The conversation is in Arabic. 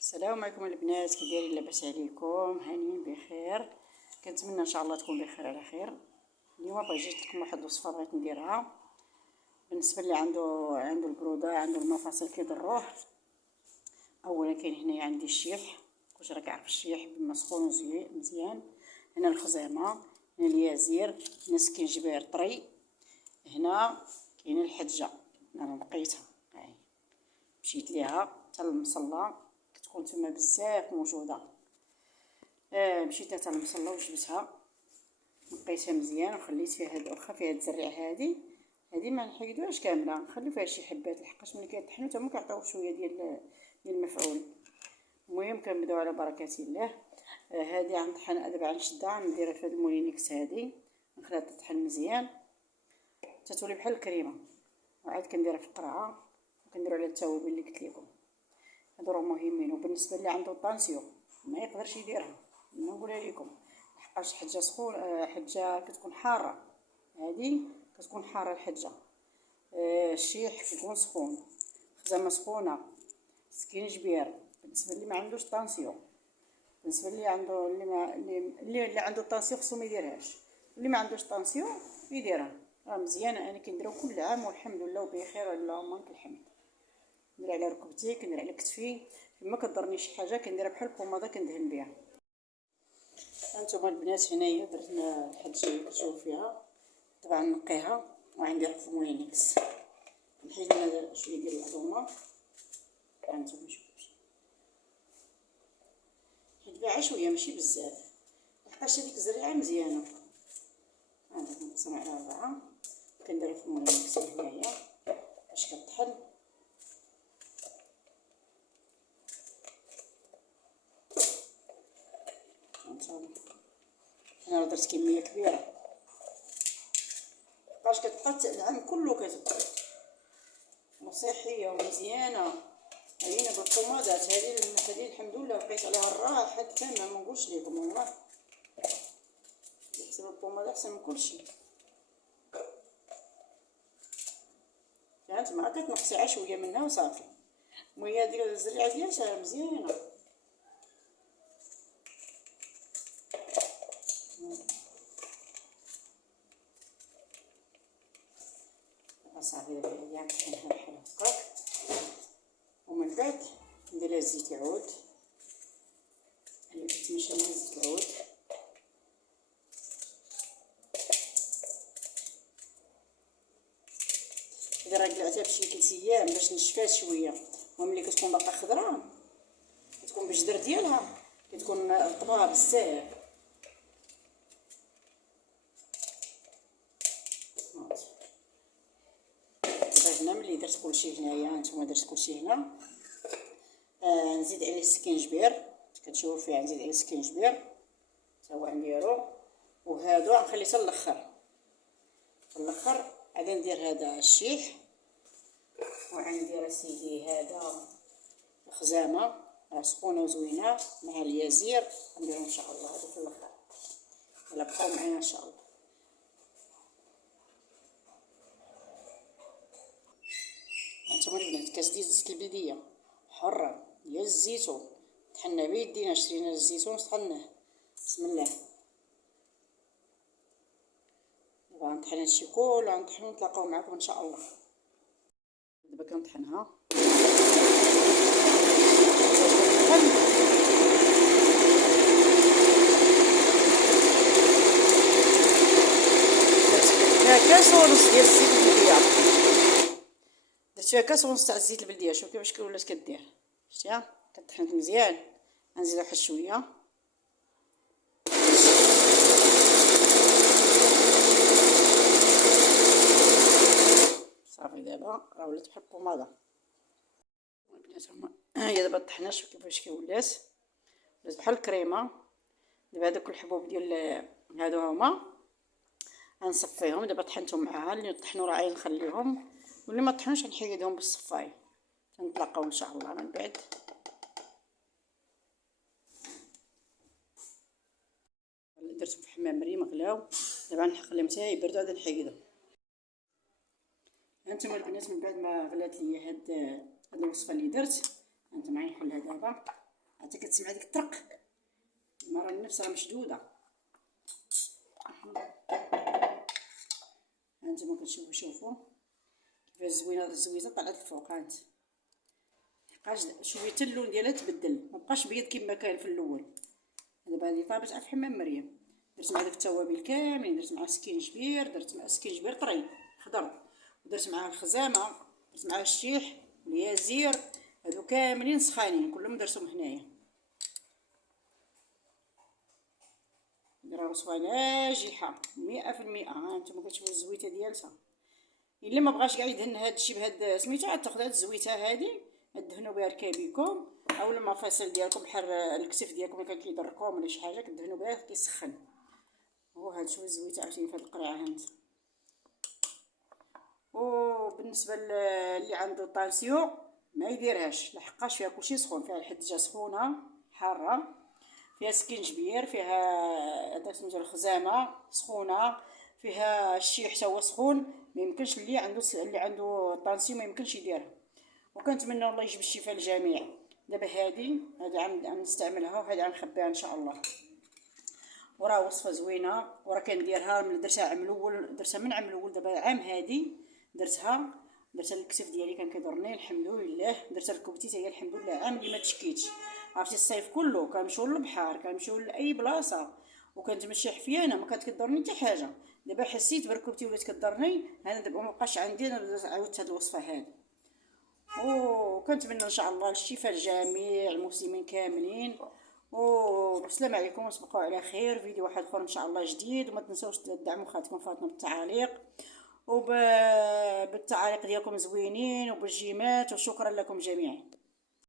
السلام عليكم البنات، كي دايرين؟ لاباس عليكم؟ هانيين بخير. كنتمنى ان شاء الله تكون بخير على خير. اليوم بغيت لكم واحد الوصفه بغيت نديرها بالنسبه اللي عنده البروده، عنده المفاصل كيضروه. اولا كاين هنايا عندي الشيح، واش راك عارف الشيح مسخون مزيان. هنا الخزامه، هنا اليازير، هنا السكينجبير طري، هنا كاين الحجه انا نقيتها، هاي مشيت ليها حتى المصله كتكون تما بزاف موجوده. مشيت حتى المصله وجبتها نقيتها مزيان وخليت فيها هاد، واخا فيها الزريع هادي ما نحيدوهاش كامله، نخلي فيها شي حبات لحقاش ملي كيطحنوا حتى هما كيعطيو شويه ديال المفعول. المهم كنبداو على بركه الله. هادي غنطحن دابا، غنشدها نديرها في هاد المولينيكس هادي، نخليها تطحن مزيان تتولي بحال الكريمه، وعاد كنديرها في القرعه وكنديروا على التوابل اللي قلت لكم. هادو راه مهمين. وبالنسبه اللي عنده طانسيون ما يقدرش يديرها، نقولها لكم لحقاش حجه سخون، حجه كتكون حاره، هذه كتكون حاره الحجه. الشيح كيكون سخون، خزامه سخونه، سكينجبير. بالنسبه اللي ما عندوش طانسيون، بالنسبه اللي عنده اللي عنده طانسيون خصو ما يديرهاش، اللي ما عندوش طانسيون يديرها. راه مزيانه، انا كنديرها كل عام والحمد لله وبخير، اللهم لك الحمد. ندير على ركبتي، كندير على كتفي، فما كضرني شي حاجه كنديرها بحال البوماده كندهن بها. هانتوما البنات هنايا درت الحجه كتشوفوا فيها، طبعا نقيها وغنديرها في مولينيكس، نحيد منها شويه ديال العظومه. هانتوما شوفوا حيت بها شويه ماشي بزاف، لحقاش هذيك الزريعه مزيانه. هانتوما نقسم على 4 كنديرها في مولينيكس هنايا باش كطحن. انا درت كميه كبيره باش كتبقى العام كله كتبقى وصحيه ومزيانه. عينا بالبومادات هذه الحمد لله لقيت عليها الراحه تمام، ما نقولش لكم والله احسن البوماده احسن من كلشي. فهمت معاك، كتنقصي عا شويه منها وصافي. المهم هذيك الزريعه ديالها مزيانه. صافي دابا هي نطحنها بحال هكاك، ومن بعد ندير لها الزيت العود. هي كتمشى مع الزيت العود. اذا راه قلعتها بشي 3 ايام باش نشفات شويه، وملي كتكون باقا خضراء كتكون بالجدر ديالها كتكون رطبه بزاف. هنا ملي درت كلشي هنايا، هانتوما درت كلشي هنا، نزيد عليه السكينجبير كتشوفوا فيه، نزيد عليه السكينجبير حتى هو نديرو، وهادو غنخلي حتى الاخر. عاد ندير هذا الشيح، وغندير اسيدي هذا الخزامه سخونه وزوينه مع اليازير، نديرهم ان شاء الله هادو في الاخر. يلا بقاو معايا ان شاء الله. هانتوما البنات كاس ديال زيت البلديه حره ديال الزيتون، طحنا بيدينا، شرينا الزيتون طحناه. بسم الله. دابا غنطحن هادشي كله، غنطحنو ونتلاقاو معكم ان شاء الله. دابا كنطحنها كاس ونص ديال الزيت البلديه، درت فيها كاس ونص تاع الزيت البلديه. شوف كيفاش ولات كدير، شتيها كطحنت مزيان. غنزيد واحد شويه، صافي. دابا راه ولات بحال البوماده البنات. هي دابا طحنا، شوف كيفاش ولات بحال الكريمه. دابا هذوك الحبوب ديال هادو هما غنصفيهم. دابا طحنتهم معاها، اللي طحنوا راه نخليهم، واللي ما طحنوش نحيدهم بالصفاي. نتلاقاو ان شاء الله من بعد. درتهم في حمام مريم غلاو، دابا نخليهم حتى يبردوا عاد نحيدهم. هانتوما البنات من بعد ما غلات ليا هاد الوصفه اللي درت، هانتوما غنحلها دابا عاد كتسمع ديك الطرق، المرة النفس راه مشدودة. هانتوما كتشوفوا شوفوا كيفاش زوينه الزويته طلعت الفوق. هانت بقاش شويه اللون ديالها تبدل، مبقاش بيض كما كان في الاول. دابا هذه طابت في حمام مريم، درت مع داك التوابل كاملين، درت معاه سكينجبير، درت مع سكينجبير طري خضر، ودرت معاه الخزامه، درت معاه الشيح واليازير، هادو كاملين سخانين كلهم درتهم هنايا. راه وصفه ناجحه 100%. ها نتوما كتشوفوا الزويته ديالها. الا ما بغاش كاع يدهن هادشي بهاد سميتو، عاد تاخذ هاد الزويته هادي دهنوا بها ركابيكم او المفاصل ديالكم بحال الكتف ديالكم اللي كان كيضركم ولا شي حاجه كدهنوا بها كيسخن. هو هاد شويه الزويته عاوتاني في هاد القرعه. هانت وبالنسبه اللي عنده طانسيو ما يديرهاش، لحقاش فيها كلشي سخون، فيها الحدجه سخونه حاره، فيها سكينجبير، فيها هذاك سميتو الخزامه سخونه، فيها الشيح حتى هو سخون. ما يمكنش اللي عنده طانسيو ما يمكنش يديرها. وكنتمنى الله يجيب الشفاء للجميع. دابا هذه عم نستعملها وهذه عم نخبيها ان شاء الله. وراه وصفه زوينه، وراه كنديرها من درتها عام الاول، درتها من عام الاول، دابا عام هادي درتها للكسف ديالي كان كيضرني الحمد لله، درتها لكبتي حتى هي الحمد لله عام اللي ما تشكيتش. عرفتي الصيف كله كنمشيو للبحر، كنمشيو لاي بلاصه، وكنتمشى حفيانه ما كانت كضرني حتى حاجه. دابا حسيت بركبتي ولات كضرني، انا دابا ما بقاش عندي، انا عاودت هاد الوصفه هذه. وكنتمنى ان شاء الله الشفاء لجميع المسلمين كاملين. والسلام عليكم، وتصبحوا على خير. فيديو واحد اخر ان شاء الله جديد، وما تنسوش تدعموا خالتكم فاطمه بالتعاليق بالتعاليق ديالكم زوينين وبالجيمات، وشكرا لكم جميعا.